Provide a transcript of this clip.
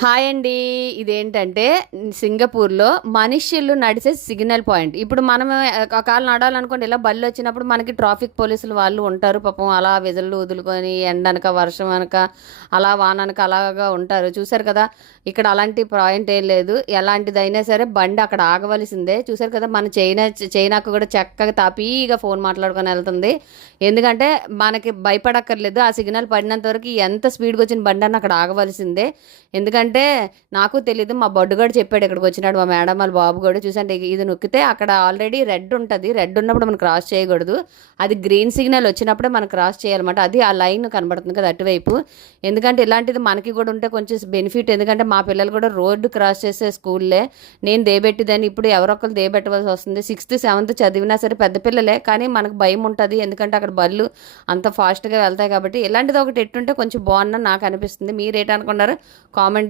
Hi అండి. ఇదేంటంటే సింగపూర్‌లో మనుష్యులు నడిచే సిగ్నల్ పాయింట్. ఇప్పుడు మనం ఒకవేళ నడాలనుకోండి ఇలా బళ్ళొచ్చినప్పుడు మనకి ట్రాఫిక్ పోలీసులు వాళ్ళు ఉంటారు. పాపం అలా విజల్లు వదులుకొని ఎండనక, వర్షం అనక, అలా వాననక అలాగా ఉంటారు. చూసారు కదా! ఇక్కడ అలాంటి పాయింట్ ఏం లేదు. ఎలాంటిదైనా సరే బండి అక్కడ ఆగవలసిందే. చూసారు కదా! మన చైనాకు కూడా చక్కగా తాపీగా ఫోన్ మాట్లాడుకొని ఎళ్తుంది. ఎందుకంటే మనకి భయపడక్కర్లేదు. ఆ సిగ్నల్ పడినంత వరకు ఎంత స్పీడ్‌గొచ్చిన బండన్నా అక్కడ ఆగవలసిందే. ఎందుకంటే నాకు తెలీదు. మా బడ్డుగాడు చెప్పాడు ఇక్కడికి వచ్చినాడు. మా మేడం వాళ్ళ బాబు కూడా చూసంటే ఇది నొక్కితే అక్కడ ఆల్రెడీ రెడ్ ఉంటుంది. రెడ్ ఉన్నప్పుడు మనం క్రాస్ చేయకూడదు. అది గ్రీన్ సిగ్నల్ వచ్చినప్పుడే మనం క్రాస్ చేయాలన్నమాట. అది ఆ లైన్ కనబడుతుంది కదా అటువైపు. ఎందుకంటే ఇలాంటిది మనకి కూడా ఉంటే కొంచెం బెనిఫిట్. ఎందుకంటే మా పిల్లలు కూడా రోడ్డు క్రాస్ చేసే స్కూల్లే. నేను దేబెట్టిదని ఇప్పుడు ఎవరొకరు దేబెట్టవలసి వస్తుంది. 6th 7th చదివినా సరే పెద్ద పిల్లలే, కానీ మనకు భయం ఉంటుంది. ఎందుకంటే అక్కడ బళ్ళు అంత ఫాస్ట్గా వెళ్తాయి కాబట్టి ఇలాంటిది ఒకటి ఎట్టుంటే కొంచెం బాగుందని నాకు అనిపిస్తుంది. మీరేటనుకున్నారు? కామెంట్